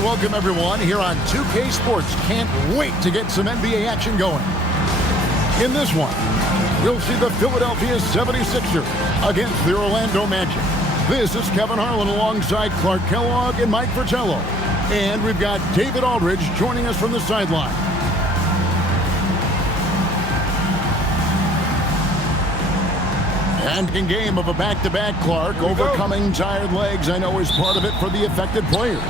And welcome everyone here on 2K Sports. Can't wait to get some NBA action going. In this one, we'll see the Philadelphia 76ers against the Orlando Magic. This is Kevin Harlan alongside Clark Kellogg and Mike Fratello. And we've got David Aldridge joining us from the sideline. And in game of a back-to-back, Clark, overcoming tired legs, I know, is part of it for the affected players.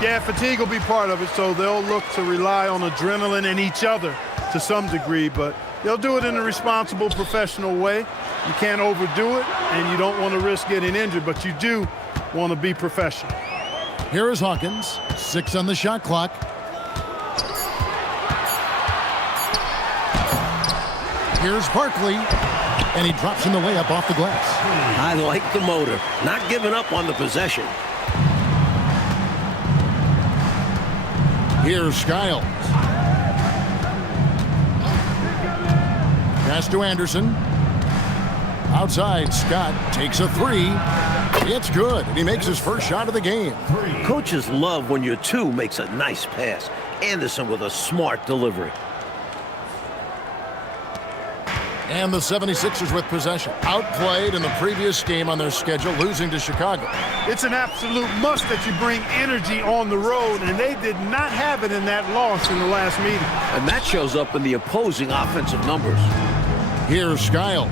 Yeah, fatigue will be part of it, so they'll look to rely on adrenaline and each other to some degree, but they'll do it in a responsible, professional way. You can't overdo it, and you don't want to risk getting injured, but you do want to be professional. Here is Hawkins, 6 on the shot clock. Here's Barkley, and he drops in the layup off the glass. I like the motor, not giving up on the possession. Here's Skiles. Pass to Anderson. Outside, Scott takes a three. It's good, and he makes his first shot of the game. Coaches love when your two makes a nice pass. Anderson with a smart delivery. And the 76ers with possession. Outplayed in the previous game on their schedule, losing to Chicago. It's an absolute must that you bring energy on the road, and they did not have it in that loss in the last meeting. And that shows up in the opposing offensive numbers. Here's Skiles.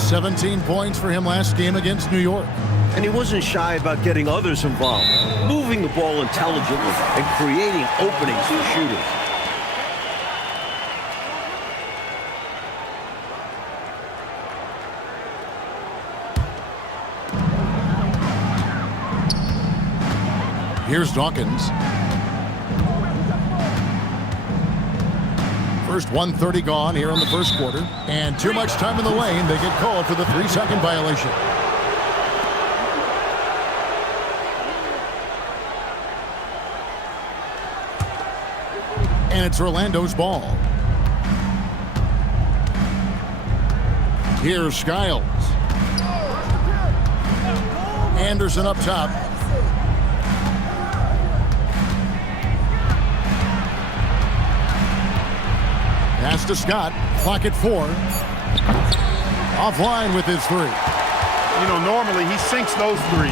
17 points for him last game against New York. And he wasn't shy about getting others involved, moving the ball intelligently and creating openings for shooters. Here's Dawkins. First 1:30 gone here in the first quarter. And too much time in the lane. They get called for the 3-second violation. And it's Orlando's ball. Here's Skiles. Anderson up top. Pass to Scott. Clock at 4. Offline with his three. You know, normally he sinks those threes.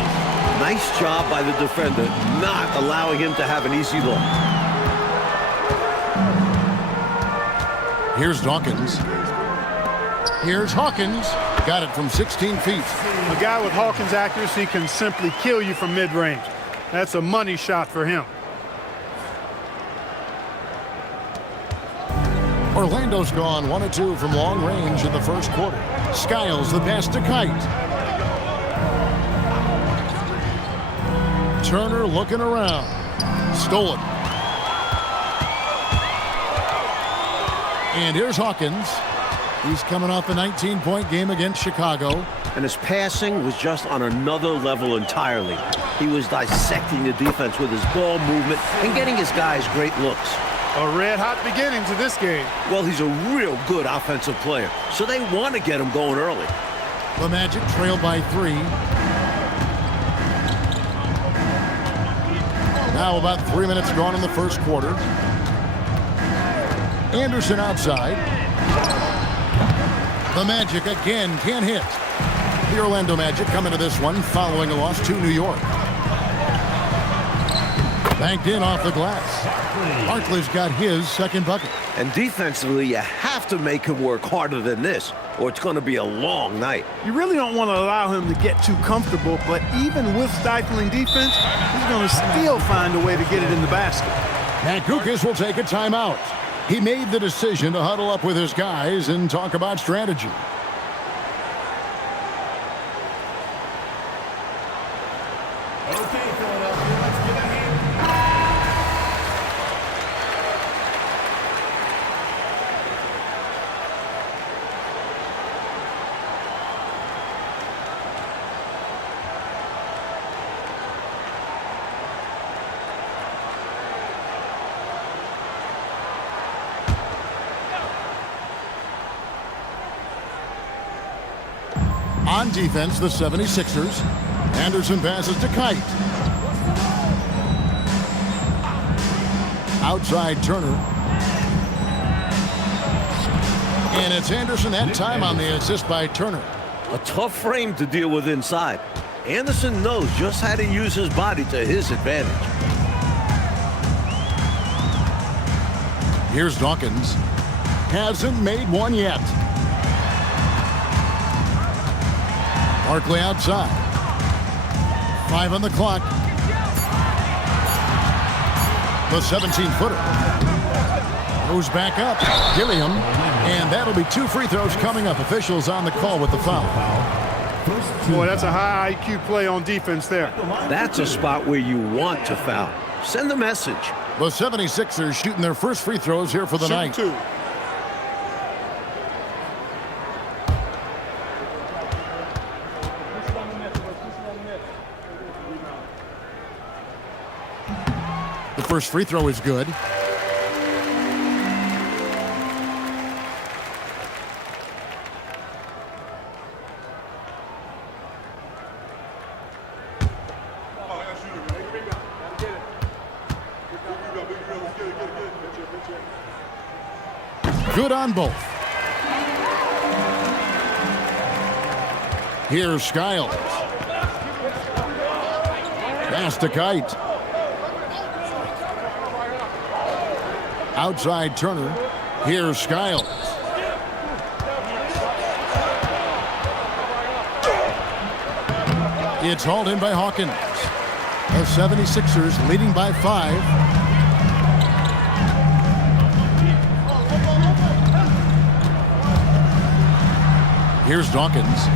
Nice job by the defender, not allowing him to have an easy look. Here's Dawkins. Here's Hawkins. Got it from 16 feet. A guy with Hawkins' accuracy can simply kill you from mid-range. That's a money shot for him. Orlando's gone 1 of 2 from long range in the first quarter. Skiles the pass to Kite. Turner looking around. Stolen. And here's Hawkins. He's coming off a 19-point game against Chicago. And his passing was just on another level entirely. He was dissecting the defense with his ball movement and getting his guys great looks. A red-hot beginning to this game. Well, he's a real good offensive player, so they want to get him going early. The Magic trail by 3. Now about 3 minutes gone in the first quarter. Anderson outside. The Magic again can't hit. The Orlando Magic come into this one following a loss to New York. Banked in off the glass. Barkley's got his second bucket. And defensively, you have to make him work harder than this, or it's going to be a long night. You really don't want to allow him to get too comfortable, but even with stifling defense, he's going to still find a way to get it in the basket. Matt Guokas will take a timeout. He made the decision to huddle up with his guys and talk about strategy. On defense, the 76ers. Anderson passes to Kite. Outside Turner. And it's Anderson that time on the assist by Turner. A tough frame to deal with inside. Anderson knows just how to use his body to his advantage. Here's Dawkins. Hasn't made one yet. Barkley outside. 5 on the clock. The 17-footer. Goes back up. Gilliam. And that'll be 2 free throws coming up. Officials on the call with the foul. Boy, that's a high IQ play on defense there. That's a spot where you want to foul. Send a message. The 76ers shooting their first free throws here for the night. 2. The first free throw is good. Good on both. Here's Skiles. Pass to Kite. Outside Turner. Here's Skiles. It's hauled in by Hawkins. The 76ers leading by 5. Here's Dawkins.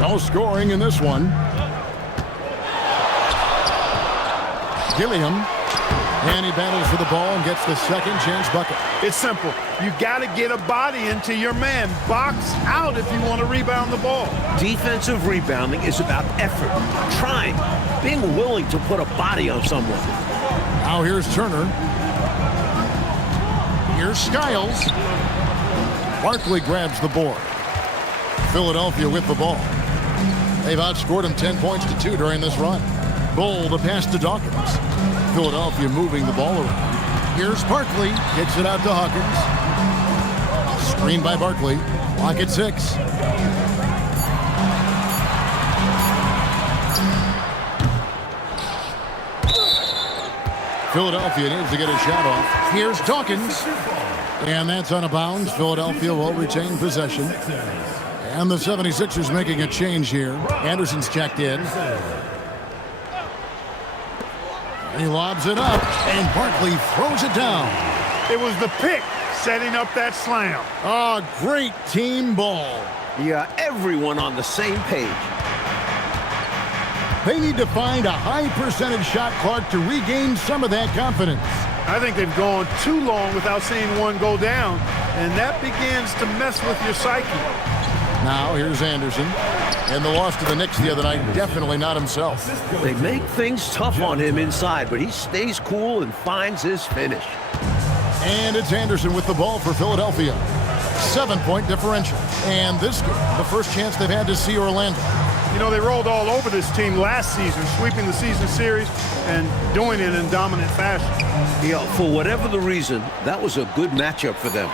No scoring in this one. Gilliam. And he battles for the ball and gets the second chance bucket. It's simple. You got to get a body into your man. Box out if you want to rebound the ball. Defensive rebounding is about effort, trying, being willing to put a body on someone. Now here's Turner. Here's Skiles. Barkley grabs the board. Philadelphia with the ball. They've outscored him 10 points to 2 during this run. Bull the pass to Dawkins. Philadelphia moving the ball around. Here's Barkley. Kicks it out to Hawkins. Screen by Barkley. Clock at 6. Philadelphia needs to get a shot off. Here's Dawkins. And that's out of bounds. Philadelphia will retain possession. And the 76ers making a change here. Anderson's checked in. He lobs it up, and Barkley throws it down. It was the pick setting up that slam. Oh, great team ball. Yeah, everyone on the same page. They need to find a high percentage shot clock to regain some of that confidence. I think they've gone too long without seeing one go down, and that begins to mess with your psyche. Now here's Anderson. And the loss to the Knicks the other night, definitely not himself. They make things tough on him inside, but he stays cool and finds his finish. And it's Anderson with the ball for Philadelphia. 7-point differential. And this game, the first chance they've had to see Orlando. You know, they rolled all over this team last season, sweeping the season series and doing it in dominant fashion. Yeah, for whatever the reason, that was a good matchup for them.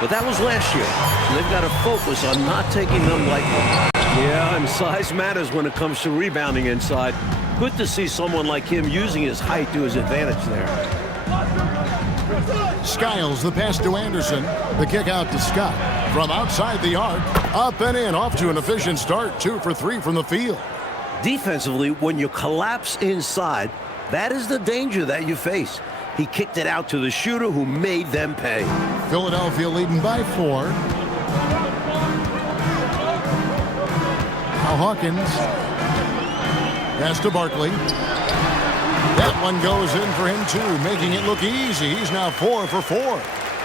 But that was last year, so they've got to focus on not taking them lightly. Yeah, and size matters when it comes to rebounding inside. Good to see someone like him using his height to his advantage there. Skiles, the pass to Anderson. The kick out to Scott. From outside the arc, up and in, off to an efficient start. 2 for 3 from the field. Defensively, when you collapse inside, that is the danger that you face. He kicked it out to the shooter who made them pay. Philadelphia leading by 4. Now Hawkins. Pass to Barkley. That one goes in for him too, making it look easy. He's now 4 for 4.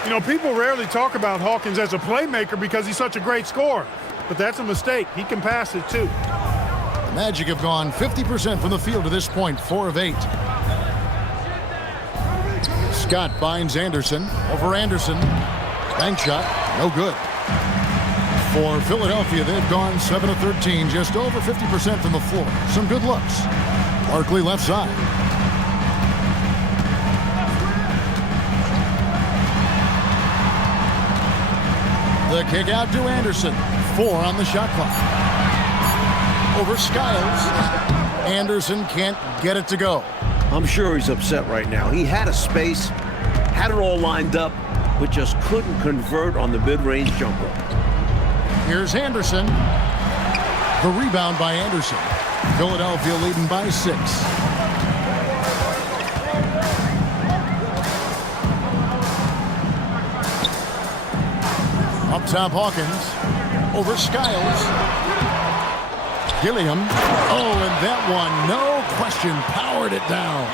You know, people rarely talk about Hawkins as a playmaker because he's such a great scorer. But that's a mistake. He can pass it too. The Magic have gone 50% from the field to this point, 4 of 8. Scott finds Anderson. Over Anderson. Bank shot. No good. For Philadelphia, they've gone 7 of 13, just over 50% from the floor. Some good looks. Barkley left side. The kick out to Anderson. 4 on the shot clock. Over Skiles. Anderson can't get it to go. I'm sure he's upset right now. He had a space, had it all lined up, but just couldn't convert on the mid-range jumper. Here's Anderson. The rebound by Anderson. Philadelphia leading by 6. Up top, Hawkins. Over Skiles. Gilliam. Oh, and that one, no question, powered it down.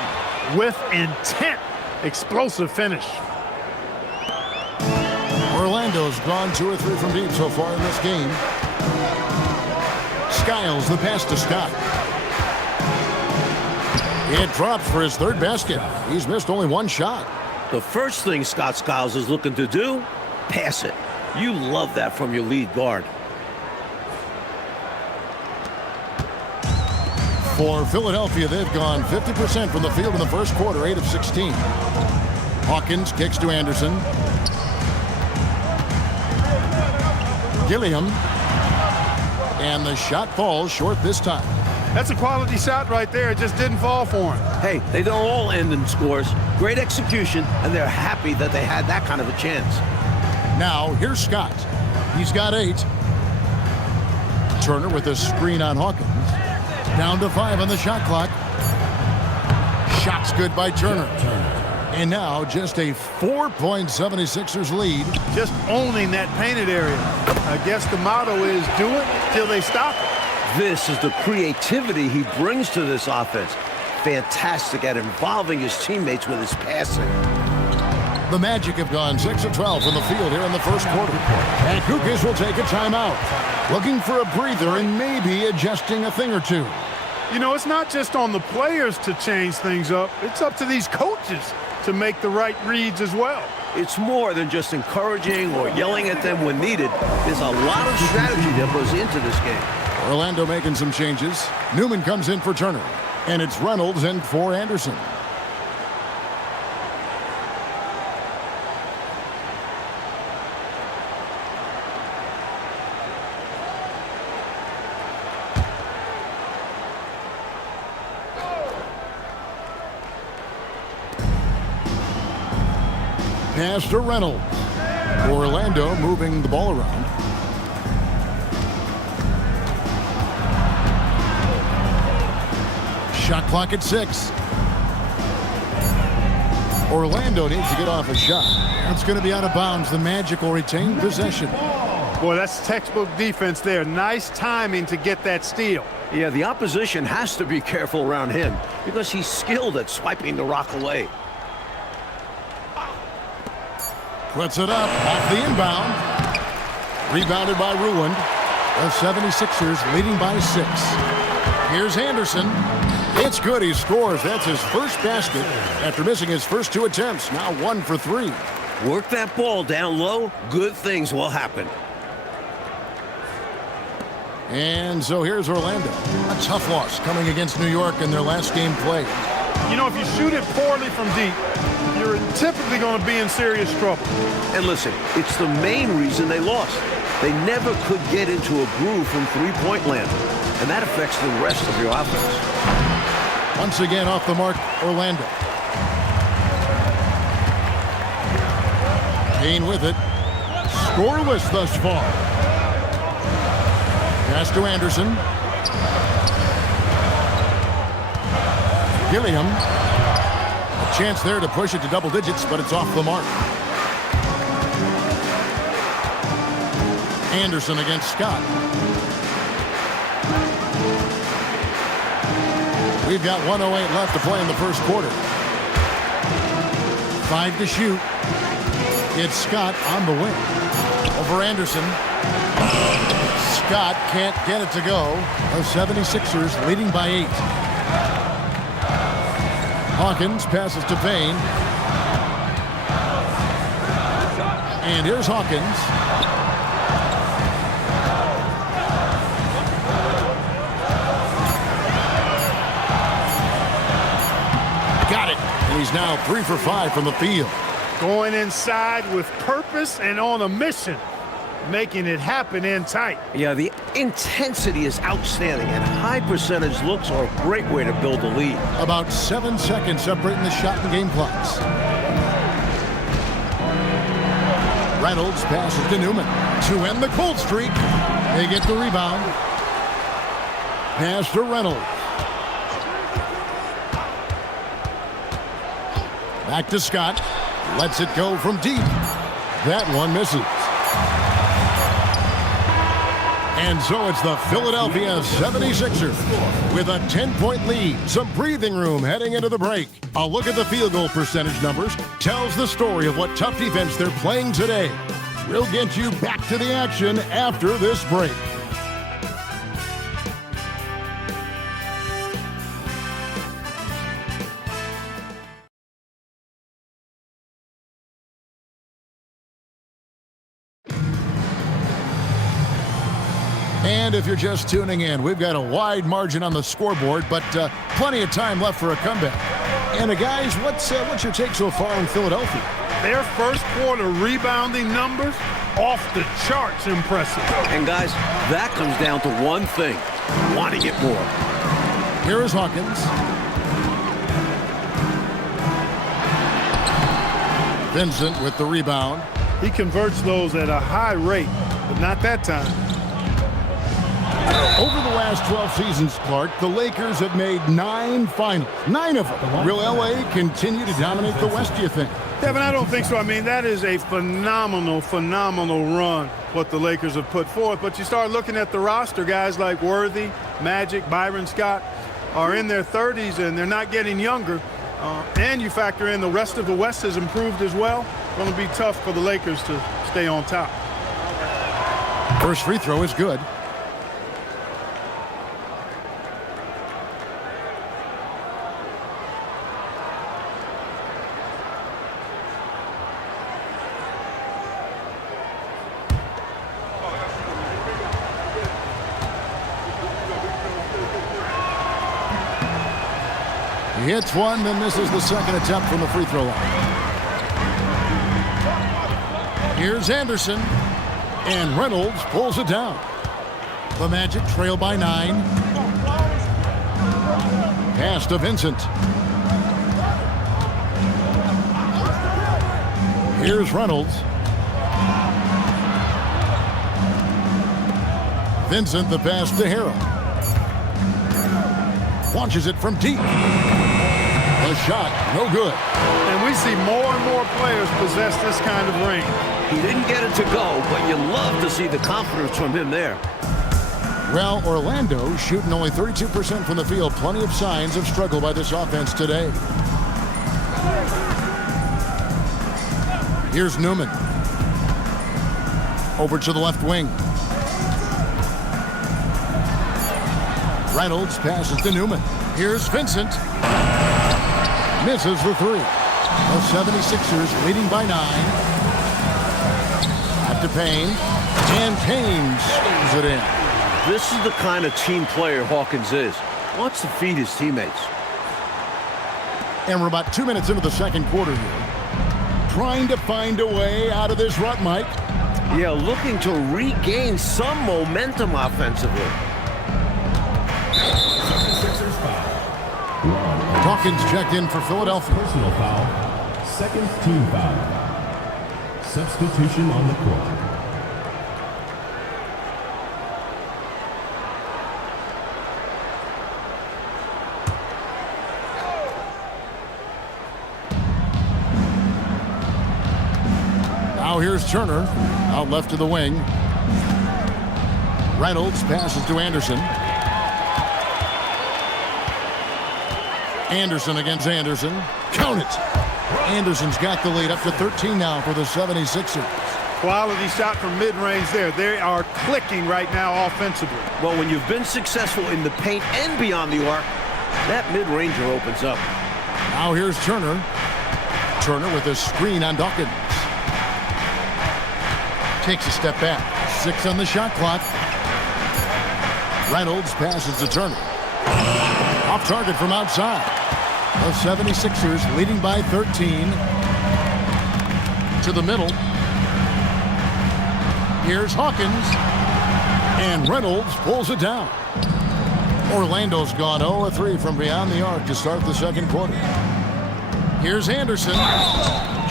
With intent. Explosive finish. Orlando's gone 2 or 3 from deep so far in this game. Skiles, the pass to Scott. It drops for his 3rd basket. He's missed only 1 shot. The first thing Scott Skiles is looking to do, pass it. You love that from your lead guard. For Philadelphia, they've gone 50% from the field in the first quarter, 8 of 16. Hawkins kicks to Anderson. Gilliam. And the shot falls short this time. That's a quality shot right there. It just didn't fall for him. Hey, they don't all end in scores. Great execution, and they're happy that they had that kind of a chance. Now, here's Scott. He's got 8. Turner with a screen on Hawkins. Down to 5 on the shot clock. Shot's good by Turner. And now just a 4-point 76ers lead. Just owning that painted area. I guess the motto is do it till they stop it. This is the creativity he brings to this offense. Fantastic at involving his teammates with his passing. The Magic have gone 6 of 12 from the field here in the first quarter. And Kukas will take a timeout. Looking for a breather and maybe adjusting a thing or two. You know, it's not just on the players to change things up. It's up to these coaches to make the right reads as well. It's more than just encouraging or yelling at them when needed. There's a lot of strategy that goes into this game. Orlando making some changes. Newman comes in for Turner. And it's Reynolds in for Anderson. Pass to Reynolds. Orlando moving the ball around. Shot clock at 6. Orlando needs to get off a shot. It's going to be out of bounds. The Magic will retain possession. Boy, that's textbook defense there. Nice timing to get that steal. Yeah, the opposition has to be careful around him because he's skilled at swiping the rock away. Puts it up off the inbound. Rebounded by Ruland. The 76ers leading by 6. Here's Anderson. It's good. He scores. That's his first basket after missing his first 2 attempts. Now 1 for 3. Work that ball down low. Good things will happen. And so here's Orlando. A tough loss coming against New York in their last game played. You know, if you shoot it poorly from deep, you're typically going to be in serious trouble. And listen, it's the main reason they lost. They never could get into a groove from three-point land, and that affects the rest of your offense. Once again off the mark, Orlando. Kane with it. Scoreless thus far. Pass to Anderson. Gilliam. A chance there to push it to double digits, but it's off the mark. Anderson against Scott. We've got 1:08 left to play in the first quarter. 5 to shoot. It's Scott on the wing. Over Anderson. Scott can't get it to go. The 76ers leading by 8. Hawkins passes to Payne. And here's Hawkins. Got it. And he's now 3 for 5 from the field. Going inside with purpose and on a mission. making it happen in tight. Yeah, the intensity is outstanding, and high percentage looks are a great way to build a lead. About 7 seconds separating the shot and game clocks. Reynolds passes to Newman to end the cold streak. They get the rebound. Pass to Reynolds. Back to Scott. Lets it go from deep. That one misses. And so it's the Philadelphia 76ers with a 10-point lead. Some breathing room heading into the break. A look at the field goal percentage numbers tells the story of what tough defense they're playing today. We'll get you back to the action after this break. And if you're just tuning in, we've got a wide margin on the scoreboard, but plenty of time left for a comeback. And guys, what's your take so far in Philadelphia? Their first quarter rebounding numbers off the charts impressive. And guys, that comes down to one thing, wanting it more. Here is Hawkins. Vincent with the rebound. He converts those at a high rate, but not that time. Over the last 12 seasons, Clark, the Lakers have made 9 finals. 9 of them. Will LA continue to dominate the West, do you think? Kevin, I don't think so. I mean, that is a phenomenal run, what the Lakers have put forth. But you start looking at the roster, guys like Worthy, Magic, Byron Scott are in their 30s, and they're not getting younger. And you factor in the rest of the West has improved as well. It's going to be tough for the Lakers to stay on top. First free throw is good. He hits one, then misses the second attempt from the free throw line. Here's Anderson, and Reynolds pulls it down. The Magic trail by 9. Pass to Vincent. Here's Reynolds. Vincent the pass to Harrell. Launches it from deep. The shot, no good. And we see more and more players possess this kind of range. He didn't get it to go, but you love to see the confidence from him there. Well, Orlando shooting only 32% from the field. Plenty of signs of struggle by this offense today. Here's Newman. Over to the left wing. Reynolds passes to Newman. Here's Vincent. Misses the 3. The 76ers leading by 9. Back to Payne. And Payne stays it in. This is the kind of team player Hawkins is. Wants to feed his teammates. And we're about 2 minutes into the second quarter here. Trying to find a way out of this rut, Mike. Yeah, looking to regain some momentum offensively. Hawkins checked in for Philadelphia. Personal foul. Second team foul. Substitution on the court. Now here's Turner, out left to the wing. Reynolds passes to Anderson. Anderson against Anderson. Count it! Anderson's got the lead up to 13 now for the 76ers. Quality shot from mid-range there. They are clicking right now offensively. Well, when you've been successful in the paint and beyond the arc, that mid-ranger opens up. Now here's Turner. Turner with a screen on Dawkins. Takes a step back. 6 on the shot clock. Reynolds passes to Turner. Off target from outside. The 76ers leading by 13. To the middle. Here's Hawkins. And Reynolds pulls it down. Orlando's gone 0-3 from beyond the arc to start the second quarter. Here's Anderson.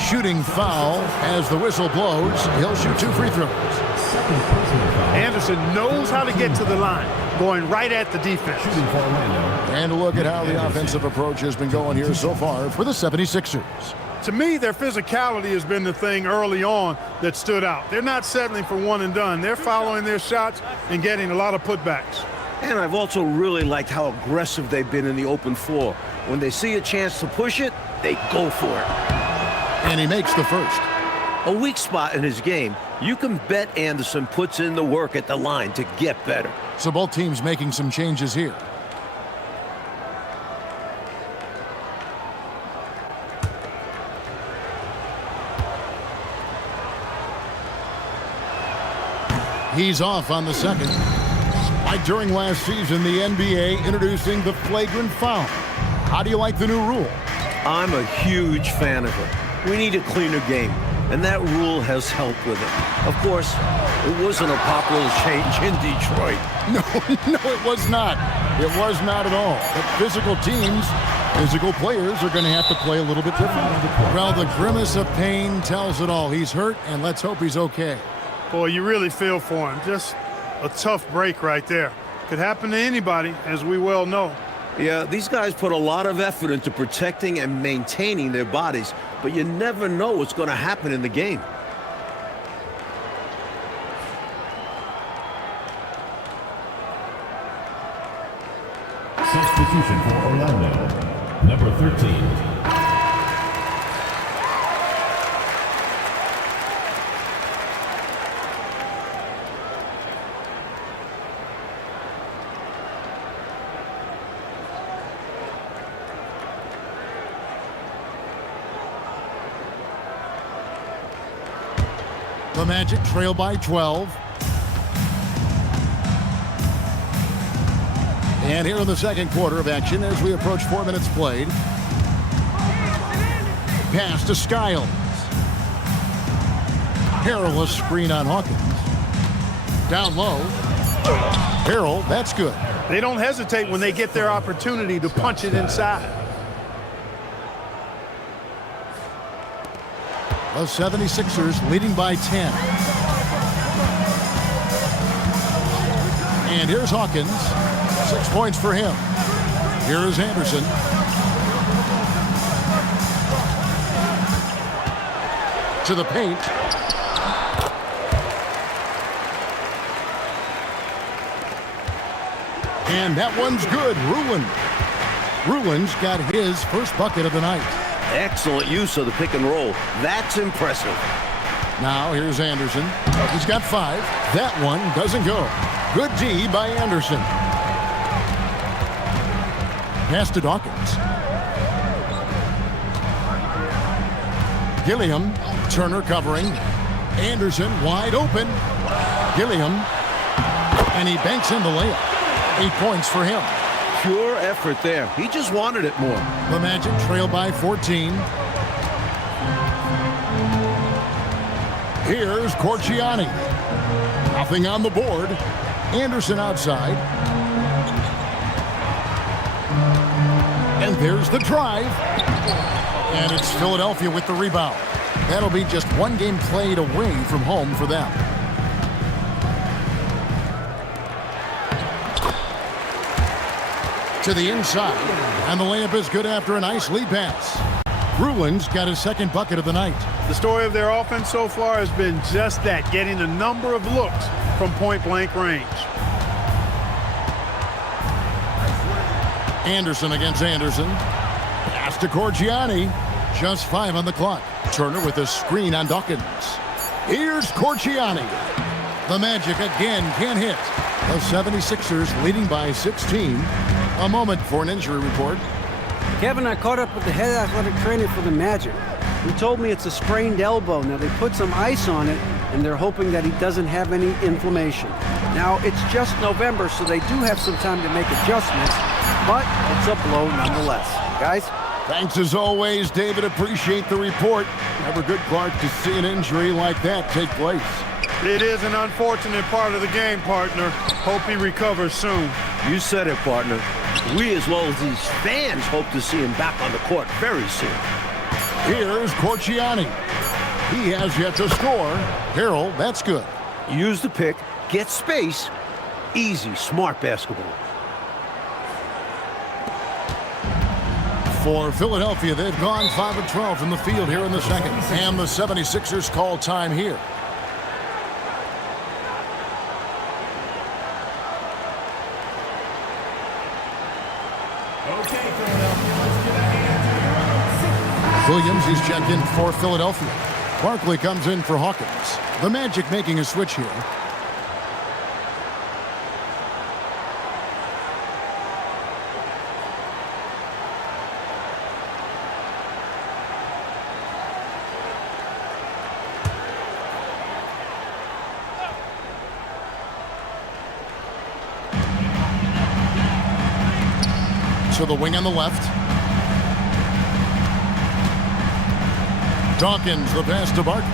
Shooting foul as the whistle blows. He'll shoot 2 free throws. Anderson knows how to get to the line, going right at the defense. And a look at how the offensive approach has been going here so far for the 76ers. To me, their physicality has been the thing early on that stood out. They're not settling for one and done. They're following their shots and getting a lot of putbacks. And I've also really liked how aggressive they've been in the open floor. When they see a chance to push it, they go for it. And he makes the first. A weak spot in his game, you can bet Anderson puts in the work at the line to get better. So both teams making some changes here. He's off on the second. Like during last season, the NBA introducing the flagrant foul. How do you like the new rule? I'm a huge fan of it. We need a cleaner game, and that rule has helped with it. Of course, it wasn't a popular change in Detroit. No, it was not. It was not at all. But physical teams, physical players are going to have to play a little bit differently. Well, the grimace of pain tells it all. He's hurt, and let's hope he's okay. Boy, you really feel for him. Just a tough break right there. Could happen to anybody, as we well know. Yeah, these guys put a lot of effort into protecting and maintaining their bodies, but you never know what's going to happen in the game. Substitution for Orlando, number 13. The Magic trail by 12. And here in the second quarter of action as we approach 4 minutes played. Pass to Skiles. Perilous screen on Hawkins. Down low. Harrell, that's good. They don't hesitate when they get their opportunity to punch it inside. The 76ers leading by 10. And here's Hawkins. 6 points for him. Here is Anderson. To the paint. And that one's good. Rulin's got his first bucket of the night. Excellent use of the pick and roll. That's impressive. Now here's Anderson. He's got 5. That one doesn't go. Good D by Anderson. Pass to Dawkins. Gilliam. Turner covering. Anderson wide open. Gilliam. And he banks in the layup. 8 points for him. Pure effort there. He just wanted it more. The Magic trail by 14. Here's Corchiani. Nothing on the board. Anderson outside. And there's the drive. And it's Philadelphia with the rebound. That'll be just one game played away from home for them. To the inside, and the layup is good after a nice lead pass. Rulin's got his second bucket of the night. The story of their offense so far has been just that, getting a number of looks from point-blank range. Anderson against Anderson. Pass to Corchiani. Just 5 on the clock. Turner with a screen on Dawkins. Here's Corchiani. The Magic again can't hit. The 76ers leading by 16. A moment for an injury report. Kevin, I caught up with the head athletic trainer for the Magic. He told me it's a sprained elbow. Now, they put some ice on it, and they're hoping that he doesn't have any inflammation. Now, it's just November, so they do have some time to make adjustments, but it's a blow nonetheless. Guys? Thanks as always, David. Appreciate the report. Never good, Clark, to see an injury like that take place. It is an unfortunate part of the game, partner. Hope he recovers soon. You said it, partner. We, as well as these fans, hope to see him back on the court very soon. Here's Corchiani. He has yet to score. Harold, that's good. Use the pick, get space. Easy, smart basketball. For Philadelphia, they've gone 5 of 12 from the field here in the second. And the 76ers call time here. Williams, he's checked in for Philadelphia. Barkley comes in for Hawkins. The Magic making a switch here. To the wing on the left. Dawkins, the pass to Barkley.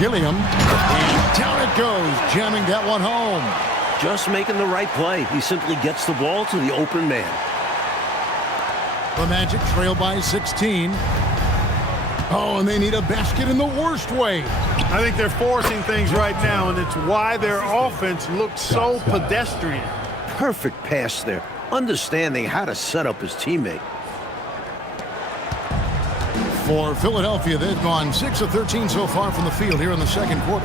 Gilliam, and down it goes, jamming that one home. Just making the right play. He simply gets the ball to the open man. The Magic trail by 16. Oh, and they need a basket in the worst way. I think they're forcing things right now, and it's why their offense looks so pedestrian. Perfect pass there. Understanding how to set up his teammate. For Philadelphia, they've gone 6 of 13 so far from the field here in the second quarter.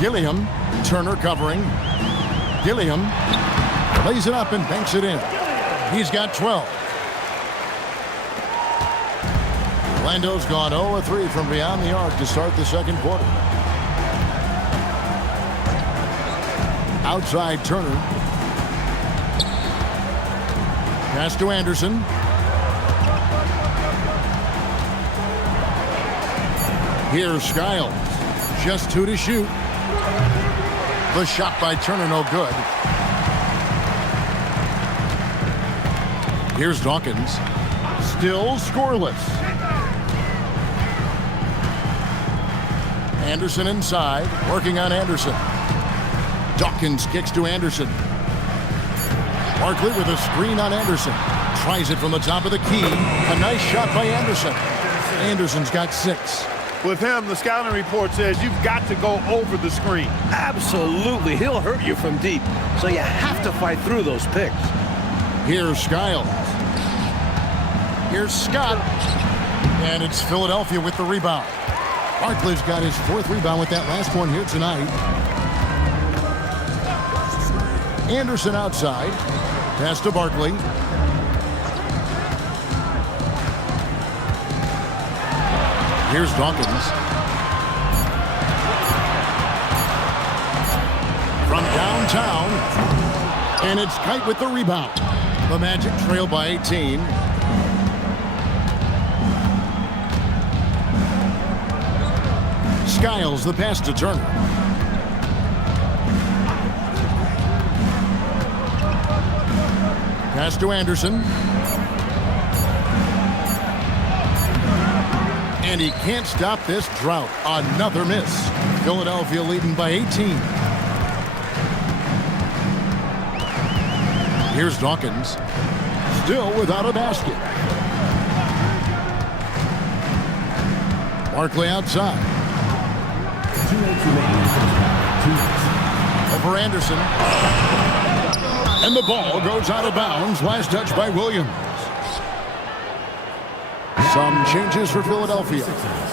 Gilliam, Turner covering. Gilliam lays it up and banks it in. He's got 12. Orlando's gone 0 of 3 from beyond the arc to start the second quarter. Outside Turner. Pass to Anderson. Here's Skiles. Just 2 to shoot. The shot by Turner, no good. Here's Dawkins. Still scoreless. Anderson inside. Working on Anderson. Dawkins kicks to Anderson. Barkley with a screen on Anderson. Tries it from the top of the key. A nice shot by Anderson. Anderson's got 6. With him, the scouting report says you've got to go over the screen. Absolutely. He'll hurt you from deep. So you have to fight through those picks. Here's Skiles. Here's Scott. And it's Philadelphia with the rebound. Barkley's got his 4th rebound with that last one here tonight. Anderson outside. Pass to Barkley. Here's Dawkins. From downtown. And it's Kite with the rebound. The Magic trail by 18. Skiles, the pass to Turner. Pass to Anderson. And he can't stop this drought. Another miss. Philadelphia leading by 18. Here's Dawkins. Still without a basket. Barkley outside. Over Anderson. And the ball goes out of bounds. Last touch by Williams. Some changes for Philadelphia.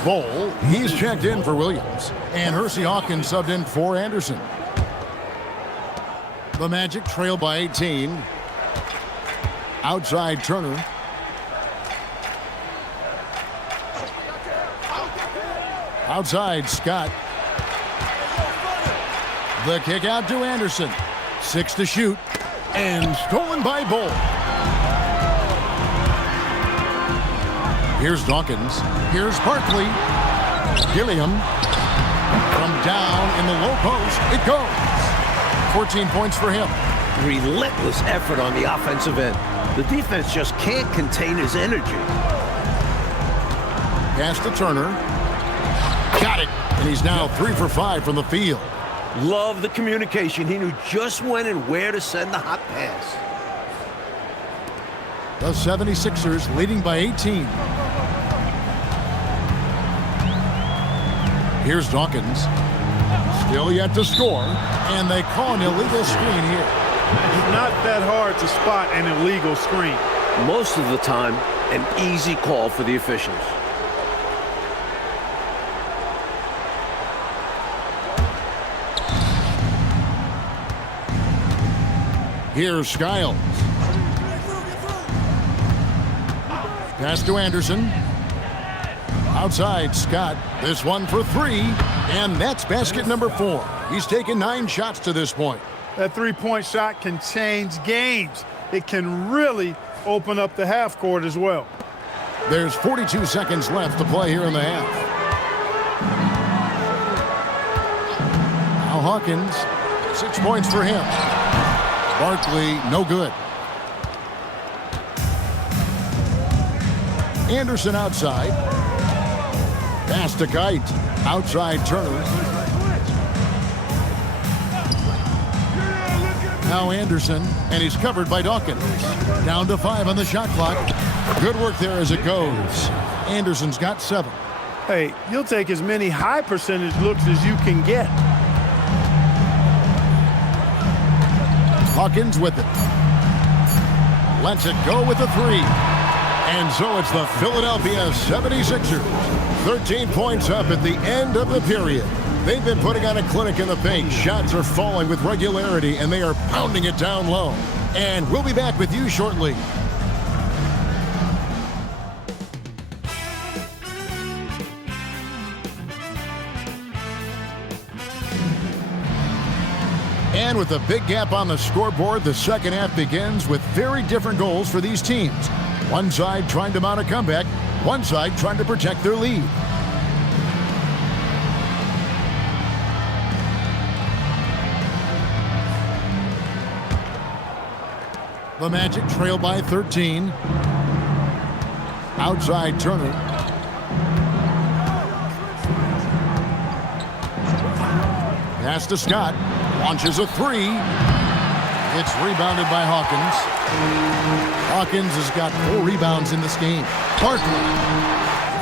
Bol, he's checked in for Williams. And Hersey Hawkins subbed in for Anderson. The Magic trail by 18. Outside Turner. Outside Scott. The kick out to Anderson. 6 to shoot. And stolen by Bol. Here's Dawkins. Here's Barkley. Gilliam. From down in the low post, it goes. 14 points for him. Relentless effort on the offensive end. The defense just can't contain his energy. Pass to Turner. Got it. And he's now 3 for 5 from the field. Love the communication. He knew just when and where to send the hot pass. The 76ers leading by 18. Here's Dawkins. Still yet to score. And they call an illegal screen here. It's not that hard to spot an illegal screen. Most of the time, an easy call for the officials. Here's Skiles. Pass to Anderson. Outside, Scott. This one for 3. And that's basket number 4. He's taken 9 shots to this point. That three-point shot can change games. It can really open up the half court as well. There's 42 seconds left to play here in the half. Now Hawkins, 6 points for him. Barkley, no good. Anderson outside. Pass to Kite. Outside Turner. Now Anderson, and he's covered by Dawkins. Down to 5 on the shot clock. Good work there as it goes. Anderson's got 7. Hey, you'll take as many high percentage looks as you can get. Hawkins with it. Lets it go with the 3. And so it's the Philadelphia 76ers. 13 points up at the end of the period. They've been putting on a clinic in the paint. Shots are falling with regularity, and they are pounding it down low. And we'll be back with you shortly. And with a big gap on the scoreboard, the second half begins with very different goals for these teams. One side trying to mount a comeback, one side trying to protect their lead. The Magic trail by 13. Outside Turner. Pass to Scott. Launches a 3. It's rebounded by Hawkins. Hawkins has got 4 rebounds in this game. Barkley.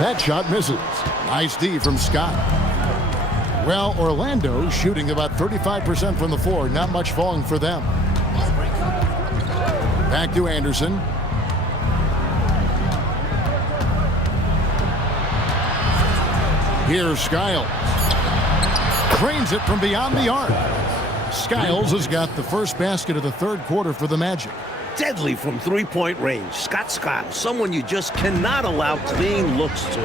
That shot misses. Nice D from Scott. Well, Orlando shooting about 35% from the floor. Not much falling for them. Back to Anderson. Here's Skiles. Cranes it from beyond the arc. Skiles has got the first basket of the third quarter for the Magic. Deadly from three-point range. Scott Skiles, someone you just cannot allow clean looks to.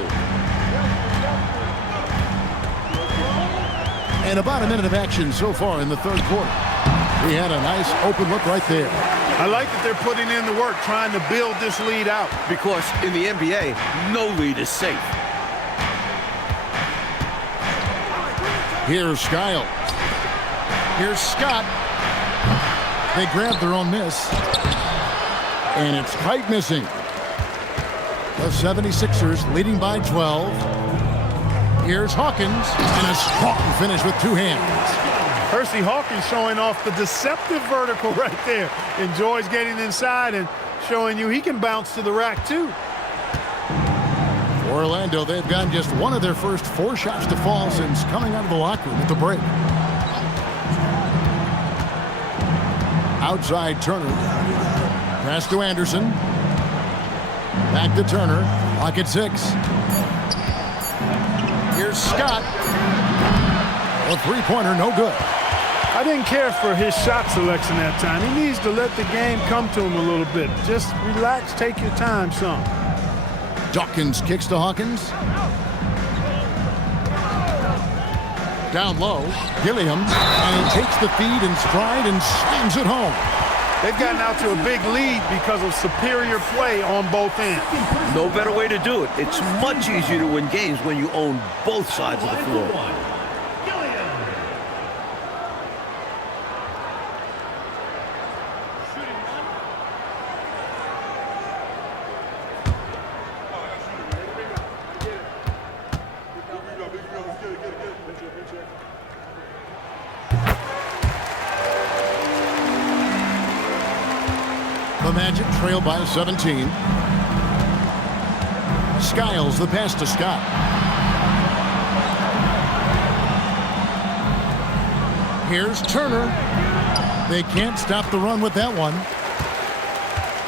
And about a minute of action so far in the third quarter. We had a nice open look right there. I like that they're putting in the work, trying to build this lead out. Because in the NBA, no lead is safe. Here's Skiles. Here's Scott. They grabbed their own miss. And it's Kite missing. The 76ers leading by 12. Here's Hawkins. And a strong finish with 2 hands. Hersey Hawkins showing off the deceptive vertical right there. Enjoys getting inside and showing you he can bounce to the rack too. Orlando, they've gotten just one of their first 4 shots to fall since coming out of the locker room at the break. Outside Turner. Pass to Anderson. Back to Turner. Clock at 6. Here's Scott. A 3-pointer, no good. I didn't care for his shot selection that time. He needs to let the game come to him a little bit. Just relax, take your time some. Dawkins kicks to Hawkins. Down low, Gilliam, and he takes the feed in stride and slams it home. They've gotten out to a big lead because of superior play on both ends. No better way to do it. It's much easier to win games when you own both sides of the floor. Magic trail by 17. Skiles the pass to Scott. Here's Turner. They can't stop the run with that one.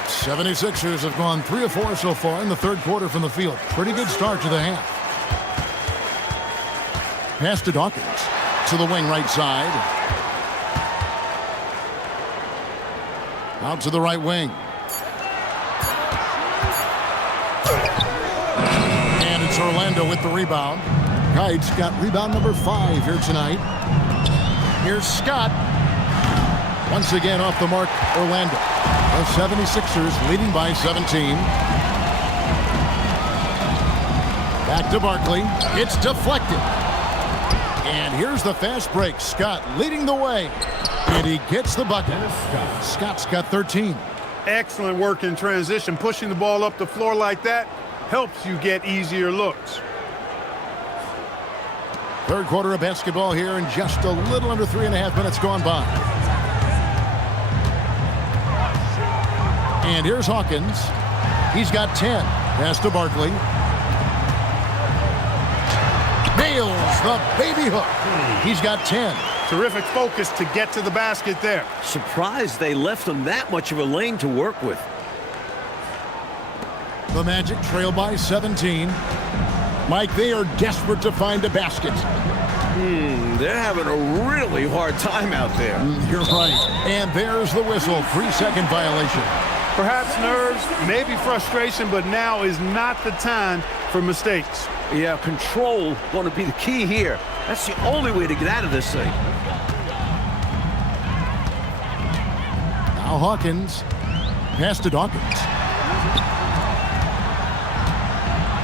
76ers have gone 3 of 4 so far in the third quarter from the field. Pretty good start to the half. Pass to Dawkins. To the wing right side. Out to the right wing. And it's Orlando with the rebound. Kite's got rebound number 5 here tonight. Here's Scott. Once again off the mark, Orlando. The 76ers leading by 17. Back to Barkley. It's deflected. And here's the fast break. Scott leading the way. And he gets the bucket. Scott's got 13. Excellent work in transition. Pushing the ball up the floor like that helps you get easier looks. Third quarter of basketball here, and just a little under 3.5 minutes gone by. And here's Hawkins. He's got 10. Pass to Barkley. Nails the baby hook. He's got 10. Terrific focus to get to the basket there. Surprised they left him that much of a lane to work with. The Magic trail by 17. Mike, they are desperate to find a basket. They're having a really hard time out there. You're right. And there's the whistle. 3-second violation. Perhaps nerves, maybe frustration, but now is not the time for mistakes. Yeah, control going to be the key here. That's the only way to get out of this thing. Now Hawkins. Pass to Dawkins.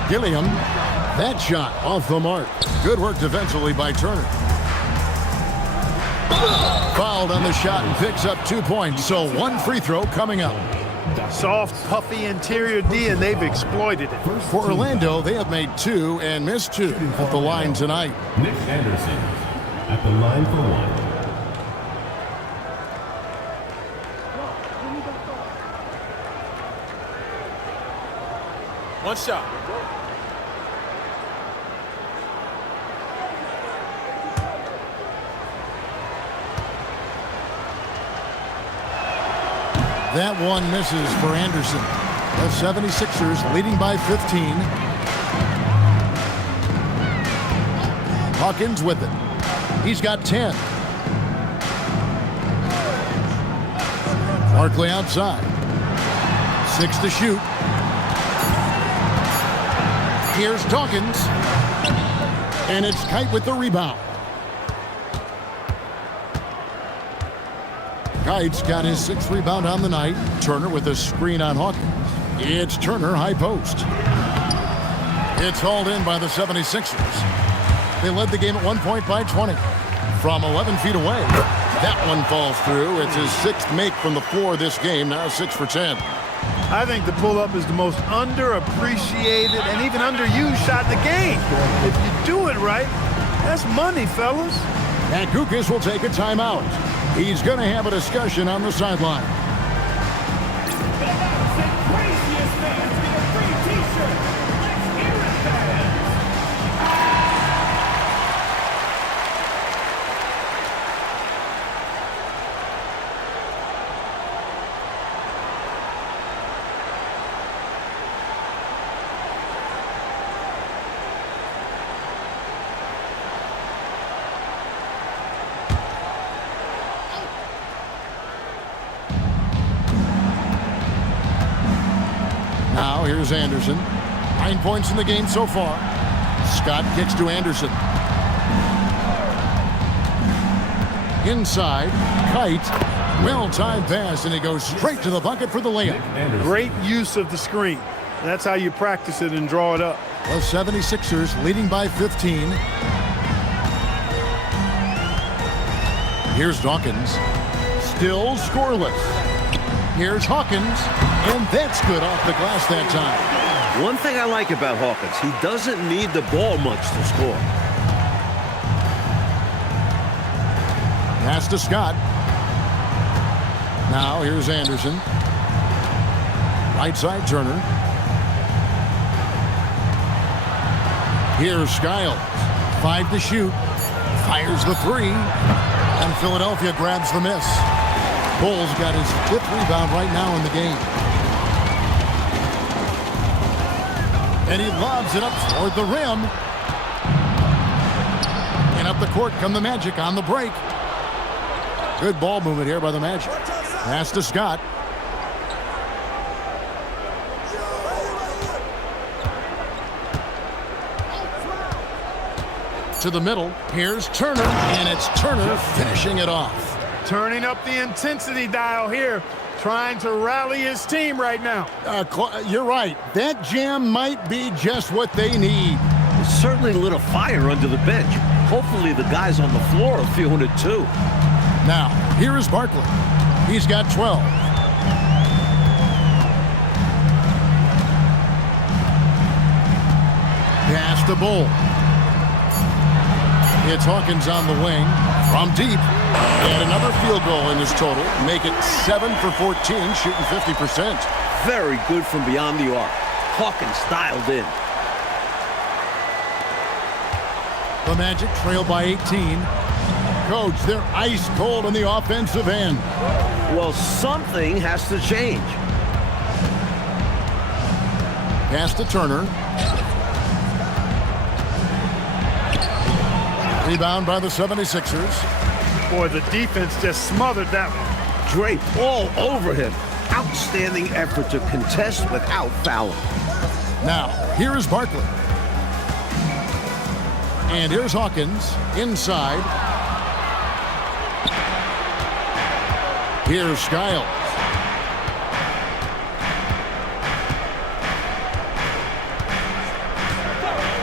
Gilliam. That shot off the mark. Good work defensively by Turner. Fouled on the shot and picks up 2 points. So 1 free throw coming up. Soft, puffy interior D, and they've exploited it. For Orlando, they have made 2 and missed 2 at the line tonight. Nick Anderson at the line for 1. One shot. That one misses for Anderson. The 76ers leading by 15. Hawkins with it. He's got 10. Barkley outside. 6 to shoot. Here's Dawkins. And it's Kite with the rebound. Kite's got his 6th rebound on the night. Turner with a screen on Hawkins. It's Turner, high post. It's hauled in by the 76ers. They led the game at 1 point by 20. From 11 feet away, that one falls through. It's his 6th make from the floor this game, now 6 for 10. I think the pull-up is the most underappreciated and even underused shot in the game. If you do it right, that's money, fellas. And Kukas will take a timeout. He's going to have a discussion on the sideline. Now here's Anderson. 9 points in the game so far. Scott kicks to Anderson. Inside, Kite. Well-timed pass, and he goes straight to the bucket for the layup. Great use of the screen. That's how you practice it and draw it up. The 76ers leading by 15. Here's Dawkins. Still scoreless. Here's Hawkins, and that's good off the glass that time. One thing I like about Hawkins, he doesn't need the ball much to score. Pass to Scott. Now here's Anderson. Right side Turner. Here's Skiles. 5 to shoot. Fires the 3. And Philadelphia grabs the miss. Bulls got his 5th rebound right now in the game. And he lobs it up toward the rim. And up the court come the Magic on the break. Good ball movement here by the Magic. Pass to Scott. To the middle. Here's Turner. And it's Turner finishing it off. Turning up the intensity dial here, trying to rally his team right now. You're right. That jam might be just what they need. It certainly lit a fire under the bench. Hopefully the guys on the floor are feeling it too. Now, here is Barkley. He's got 12. Pass to Bull. It's Hawkins on the wing from deep. And another field goal in this total. Make it 7 for 14, shooting 50%. Very good from beyond the arc. Hawkins dialed in. The Magic trail by 18. Coach, they're ice cold on the offensive end. Well, something has to change. Pass to Turner. Rebound by the 76ers. Boy, the defense just smothered that one. Draped all over him. Outstanding effort to contest without fouling. Now, here is Barkley. And here's Hawkins inside. Here's Skiles.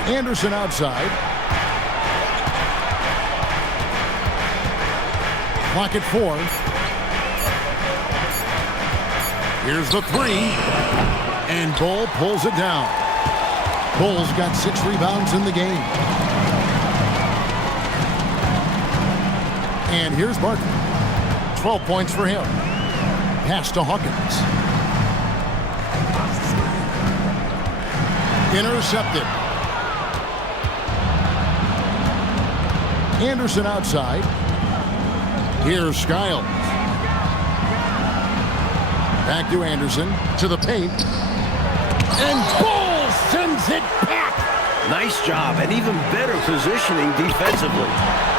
Anderson outside. Clock at 4. Here's the 3. And Bull pulls it down. Bull's got 6 rebounds in the game. And here's Barkley. 12 points for him. Pass to Hawkins. Intercepted. Anderson outside. Here's Skiles. Back to Anderson. To the paint. And Bull sends it back. Nice job, and even better positioning defensively.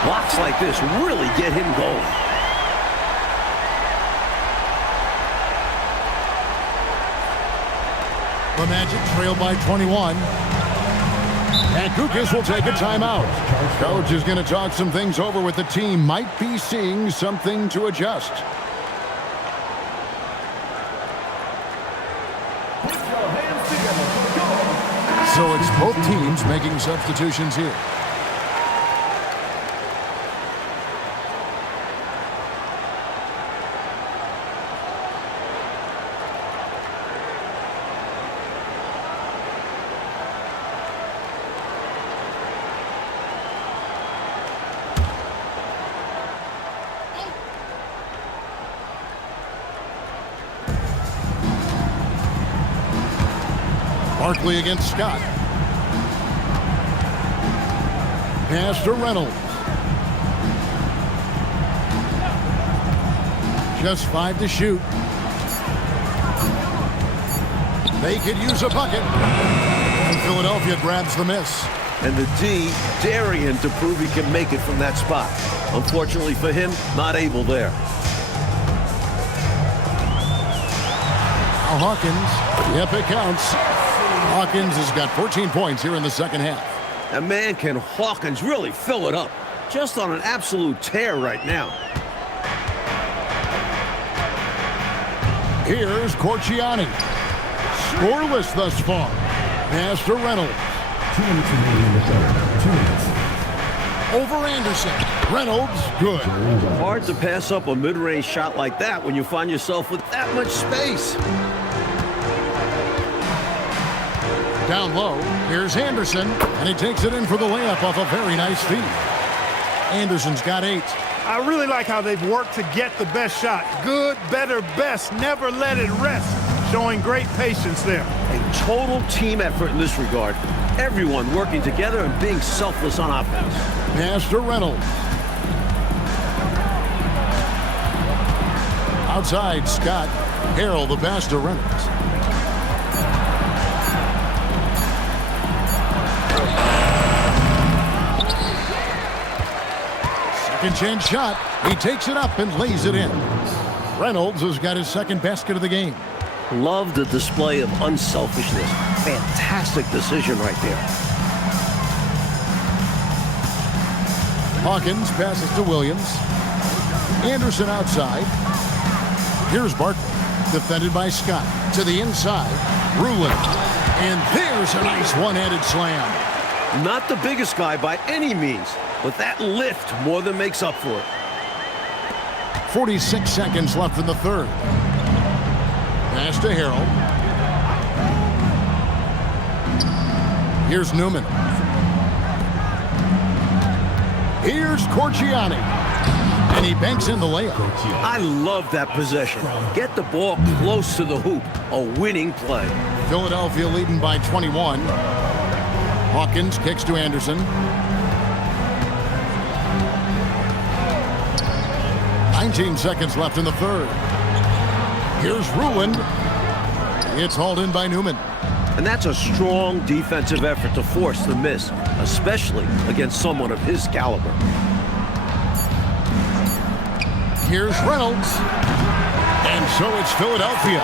Blocks like this really get him going. The Magic trail by 21. And Kukas will take a timeout. Coach is going to talk some things over with the team. Might be seeing something to adjust. So it's both teams making substitutions here. Barkley against Scott. Pass to Reynolds. Just 5 to shoot. They could use a bucket. And Philadelphia grabs the miss. And the D daring him to prove he can make it from that spot. Unfortunately for him, not able there. Now Hawkins. Yep, it counts. Hawkins has got 14 points here in the second half. And man, can Hawkins really fill it up. Just on an absolute tear right now. Here's Corchiani. Scoreless thus far. Pass to Reynolds. 2 minutes remaining in the third. 2 minutes. Over Anderson. Reynolds, good. Hard to pass up a mid-range shot like that when you find yourself with that much space. Down low, here's Anderson, and he takes it in for the layup off a very nice feed. Anderson's got 8. I really like how they've worked to get the best shot. Good, better, best. Never let it rest. showing great patience there. A total team effort in this regard. Everyone working together and being selfless on offense. Pass to Reynolds. Outside, Scott. Harrell the pass to Reynolds. Second chance shot. He takes it up and lays it in. Reynolds has got his second basket of the game. Love the display of unselfishness. Fantastic decision right there. Hawkins passes to Williams. Anderson outside. Here's Barkley, defended by Scott. To the inside, Rulin. And there's a nice one-handed slam. Not the biggest guy by any means, but that lift more than makes up for it. 46 seconds left in the third. Pass to Harrell. Here's Newman. Here's Corchiani. And he banks in the layup. I love that possession. Get the ball close to the hoop. A winning play. Philadelphia leading by 21. Hawkins kicks to Anderson. 19 seconds left in the third. Here's Rulin. It's hauled in by Newman. And that's a strong defensive effort to force the miss, especially against someone of his caliber. Here's Reynolds. And so it's Philadelphia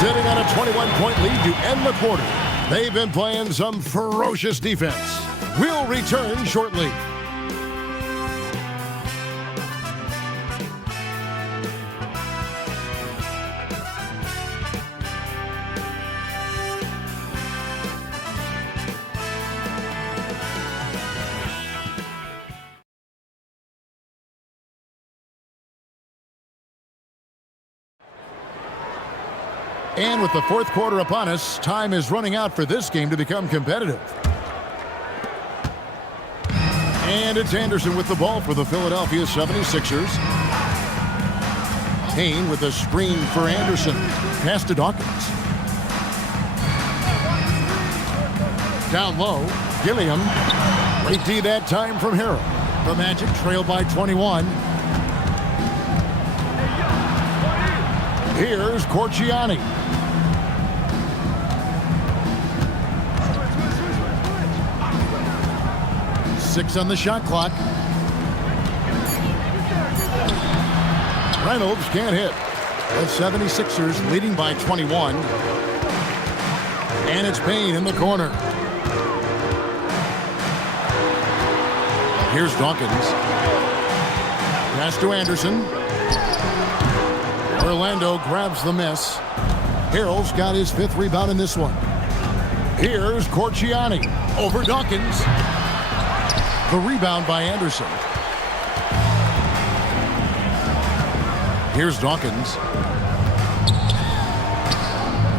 sitting on a 21-point lead to end the quarter. They've been playing some ferocious defense. We'll return shortly. And with the fourth quarter upon us, time is running out for this game to become competitive. And it's Anderson with the ball for the Philadelphia 76ers. Payne with a screen for Anderson. Pass to Dawkins. Down low, Gilliam. Great D that time from Harrell. The Magic trail by 21. Here's Corchiani. Six on the shot clock. Reynolds can't hit. The 76ers leading by 21. And it's Payne in the corner. Here's Dawkins. Pass to Anderson. Orlando grabs the miss. Harrell's got his fifth rebound in this one. Here's Corchiani over Dawkins. The rebound by Anderson. Here's Dawkins.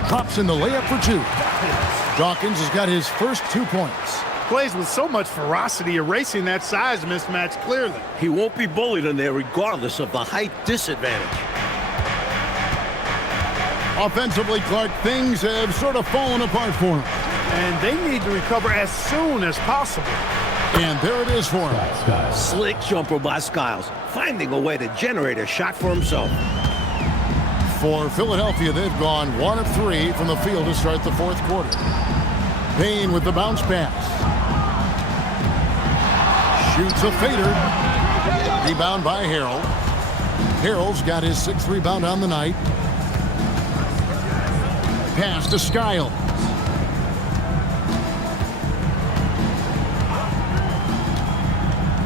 Drops in the layup for two. Dawkins has got his first 2 points. Plays with so much ferocity, erasing that size mismatch clearly. He won't be bullied in there regardless of the height disadvantage. Offensively, Clark, things have sort of fallen apart for him. And they need to recover as soon as possible. And there it is for him. Slick jumper by Skiles, finding a way to generate a shot for himself. For Philadelphia, they've gone 1 of 3 from the field to start the fourth quarter. Payne with the bounce pass. Shoots a fader. Rebound by Harrell. Harrell's got his 6th rebound on the night. Pass to Skiles.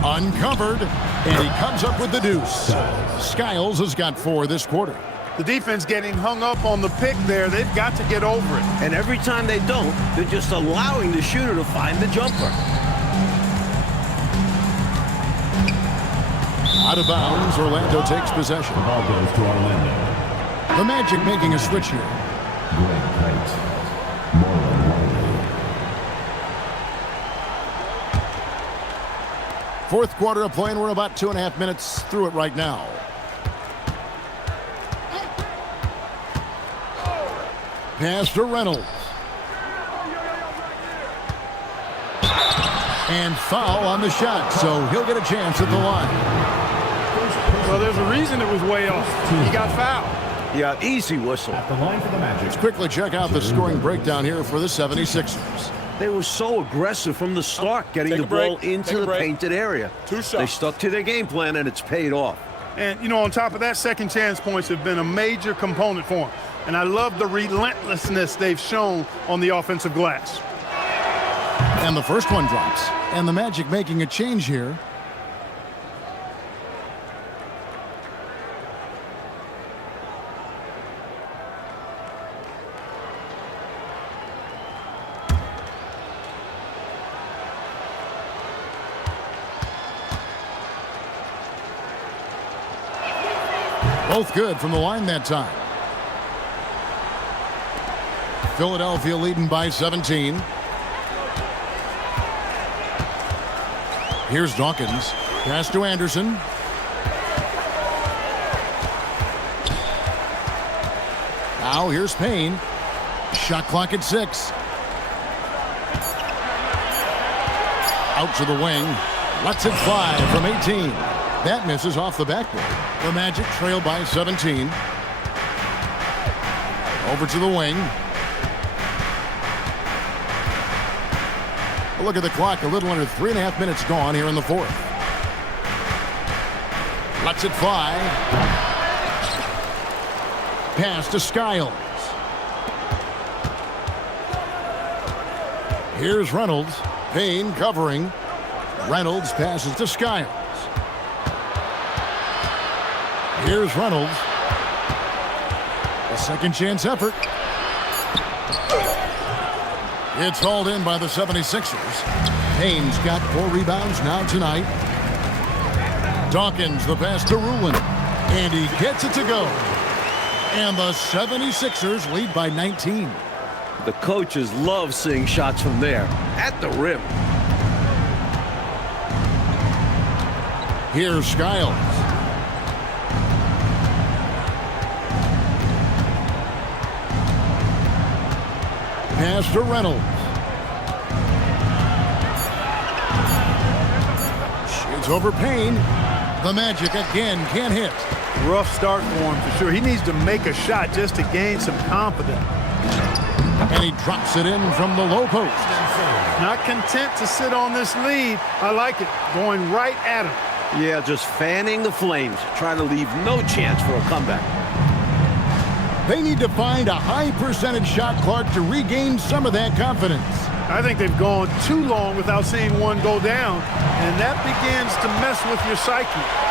Uncovered, and he comes up with the deuce. Skiles has got 4 this quarter. The defense getting hung up on the pick there. They've got to get over it. And every time they don't, they're just allowing the shooter to find the jumper. Out of bounds, Orlando takes possession. The ball goes to Orlando. The Magic making a switch here. Greg Kite. Moreland Riley. Fourth quarter of play, and we're about 2.5 minutes through it right now. Pass to Reynolds. And foul on the shot, so he'll get a chance at the line. Well, there's a reason it was way off. He got fouled. Yeah, easy whistle. At the line for the Magic. Let's quickly check out the scoring breakdown here for the 76ers. They were so aggressive from the start, getting the ball into the painted area. They stuck to their game plan, and it's paid off. And, you know, on top of that, second chance points have been a major component for him. And I love the relentlessness they've shown on the offensive glass. And the first one drops. And the Magic making a change here. Both good from the line that time. Philadelphia leading by 17. Here's Dawkins. Pass to Anderson. Now here's Payne. Shot clock at 6. Out to the wing. Lets it fly from 18. That misses off the backboard. The Magic trail by 17. Over to the wing. A look at the clock. A little under 3.5 minutes gone here in the fourth. Lets it fly. Pass to Skiles. Here's Reynolds. Payne covering. Reynolds passes to Skiles. Here's Reynolds. A second chance effort. It's hauled in by the 76ers. Payne's got 4 rebounds now tonight. Dawkins the pass to Rulin. And he gets it to go. And the 76ers lead by 19. The coaches love seeing shots from there, at the rim. Here's Skiles. Pass to Reynolds. Shoots over Payne. The Magic again can't hit. Rough start for him for sure. He needs to make a shot just to gain some confidence. And he drops it in from the low post. Not content to sit on this lead. I like it. Going right at him. Yeah, just fanning the flames, trying to leave no chance for a comeback. They need to find a high percentage shot, Clark, to regain some of that confidence. I think they've gone too long without seeing one go down, and that begins to mess with your psyche.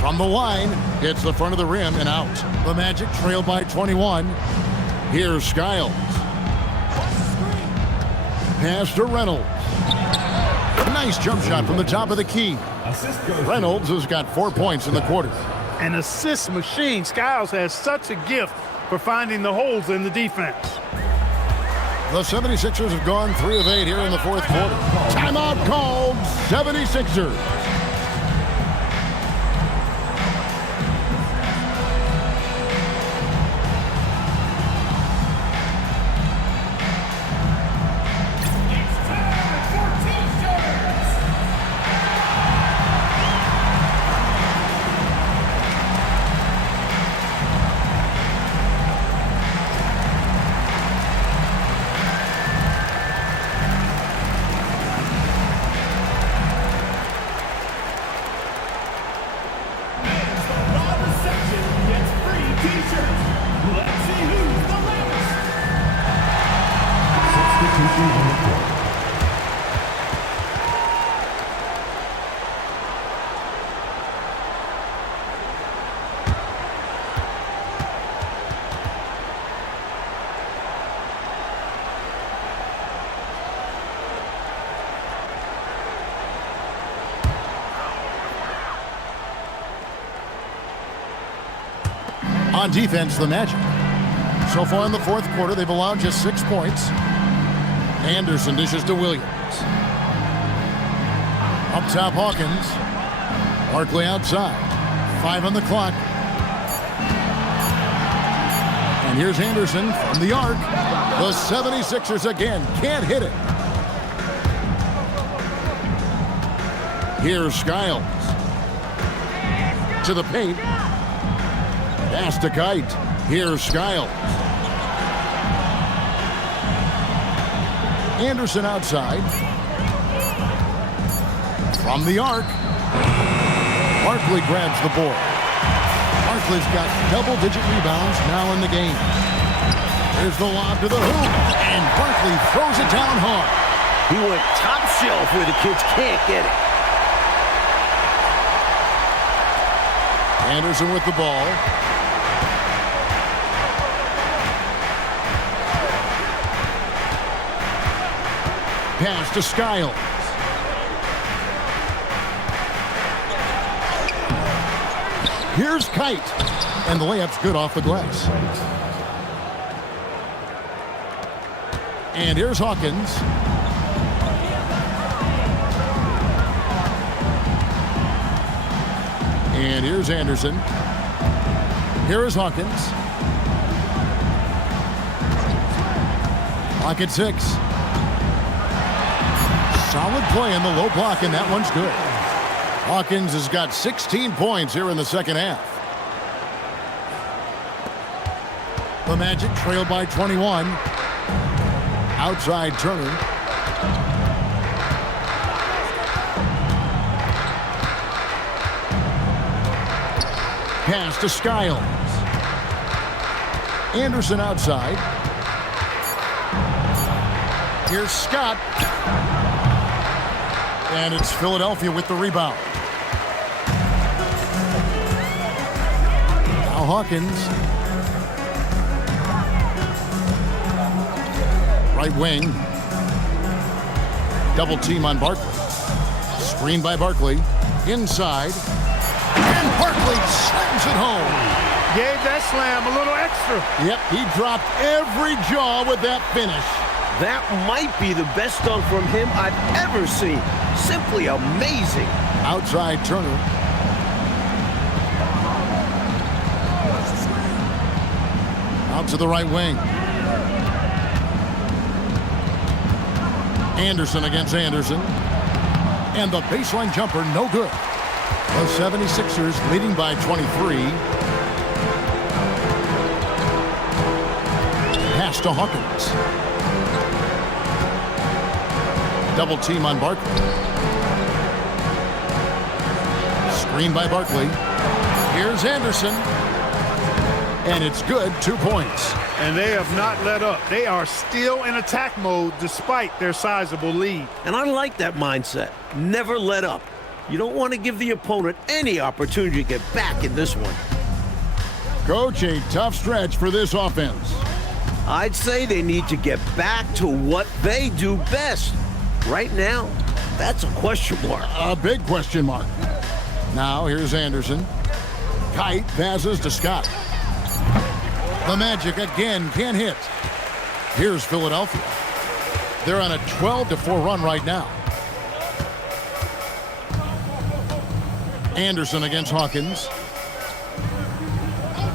From the line, hits the front of the rim and out. The Magic trail by 21. Here's Skiles. Pass to Reynolds. Nice jump shot from the top of the key. Reynolds has got 4 points in the quarter. An assist machine. Skiles has such a gift for finding the holes in the defense. The 76ers have gone 3 of 8 here in the fourth quarter. Timeout called, 76ers. On defense, the Magic. So far in the fourth quarter, they've allowed just 6 points. Anderson dishes to Williams. Up top, Hawkins. Barkley outside. 5 on the clock. And here's Anderson from the arc. The 76ers again can't hit it. Here's Skiles. To the paint. Pass to Kite. Here's Skiles. Anderson outside. From the arc. Barkley grabs the board. Barkley's got double-digit rebounds now in the game. Here's the lob to the hoop, and Barkley throws it down hard. He went top shelf where the kids can't get it. Anderson with the ball. Pass to Skiles. Here's Kite. And the layup's good off the glass. And here's Hawkins. And here's Anderson. Here is Hawkins. Clock at 6. Solid play in the low block, and that one's good. Hawkins has got 16 points here in the second half. The Magic trail by 21. Outside Turner. Pass to Skiles. Anderson outside. Here's Scott. And it's Philadelphia with the rebound. Now Hawkins. Right wing. Double team on Barkley. Screen by Barkley. Inside. And Barkley slams it home. Gave that slam a little extra. Yep, he dropped every jaw with that finish. That might be the best dunk from him I've ever seen. Simply amazing. Outside Turner. Out to the right wing. Anderson against Anderson. And the baseline jumper, no good. The 76ers leading by 23. Pass to Hawkins. Double team on Barkley. Screen by Barkley. Here's Anderson. And it's good, 2 points. And they have not let up. They are still in attack mode despite their sizable lead. And I like that mindset. Never let up. You don't want to give the opponent any opportunity to get back in this one. Coach, a tough stretch for this offense. I'd say they need to get back to what they do best. Right now, that's a question mark. A big question mark. Now, here's Anderson. Kite passes to Scott. The Magic again can't hit. Here's Philadelphia. They're on a 12-4 run right now. Anderson against Hawkins.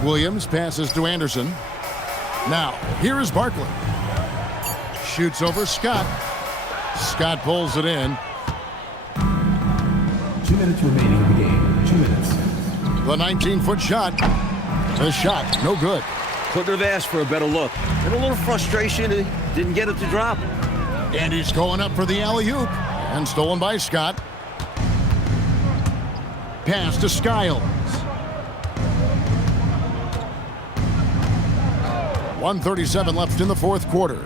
Williams passes to Anderson. Now, here is Barkley. Shoots over Scott. Scott pulls it in. 2 minutes remaining in the game. 2 minutes. The 19-foot shot. The shot, no good. Couldn't have asked for a better look. And a little frustration, he didn't get it to drop. And he's going up for the alley-oop. And stolen by Scott. Pass to Skiles. 1:37 left in the fourth quarter.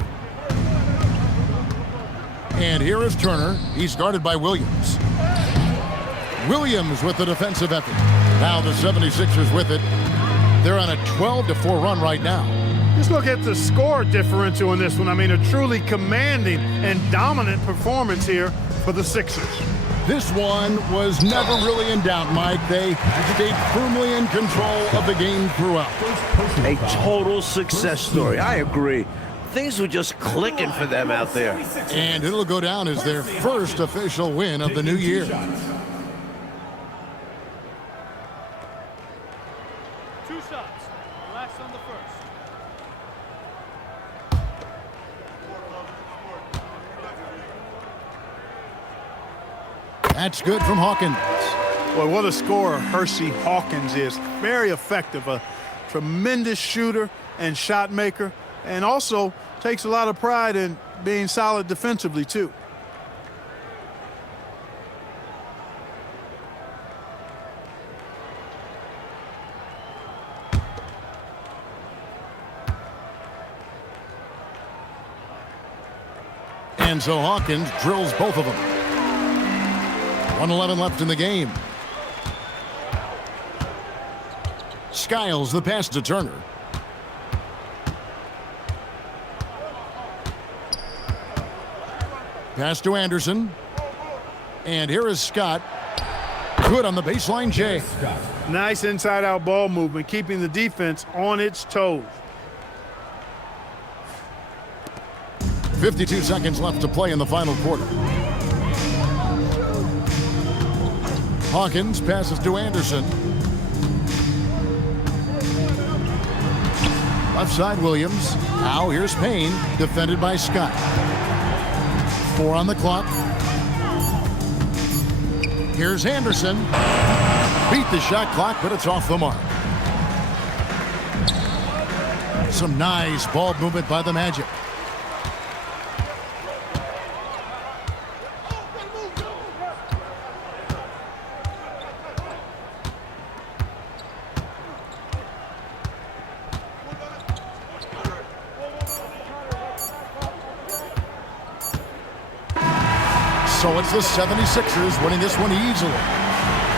And here is Turner. He's guarded by Williams. Williams with the defensive effort. Now the 76ers with it. They're on a 12-4 run right now. Just look at the score differential in this one. I mean, a truly commanding and dominant performance here for the Sixers. This one was never really in doubt, Mike. They stayed firmly in control of the game throughout. A total success story. I agree. Things were just clicking for them out there. And it'll go down as their first official win of the new year. 2 shots. Relax on the first. That's good from Hawkins. Boy, what a scorer Hersey Hawkins is. Very effective, a tremendous shooter and shot maker, and also takes a lot of pride in being solid defensively, too. And so Hawkins drills both of them. 1:11 left in the game. Skiles the pass to Turner. Pass to Anderson. And here is Scott. Good on the baseline, Jay. Nice inside-out ball movement, keeping the defense on its toes. 52 seconds left to play in the final quarter. Hawkins passes to Anderson. Left side, Williams. Now here's Payne, defended by Scott. 4 on the clock. Here's Anderson. Beat the shot clock, but it's off the mark. Some nice ball movement by the Magic. So it's the 76ers winning this one easily.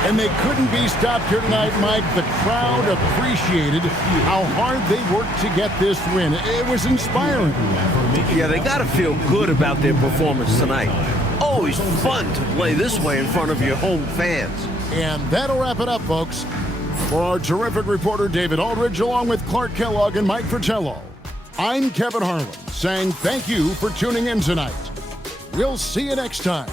And they couldn't be stopped here tonight, Mike. The crowd appreciated how hard they worked to get this win. It was inspiring. Yeah, they got to feel good about their performance tonight. Always fun to play this way in front of your home fans. And that'll wrap it up, folks. For our terrific reporter, David Aldridge, along with Clark Kellogg and Mike Fratello, I'm Kevin Harlan, saying thank you for tuning in tonight. We'll see you next time